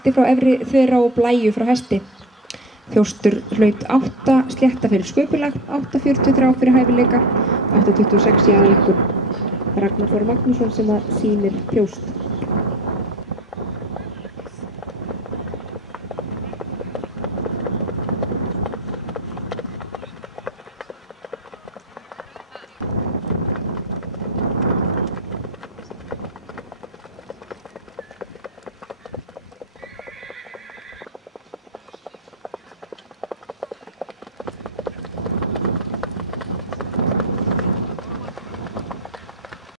skipti frá efri þverá og blæju frá hesti. Þjóstur hlaut 8 slétta fyrir sköpulag, 8.43 fyrir hæfileika, 8.26 í aðeinkunn. Ragnar Þór Magnússon sem að sýnir Þjóst.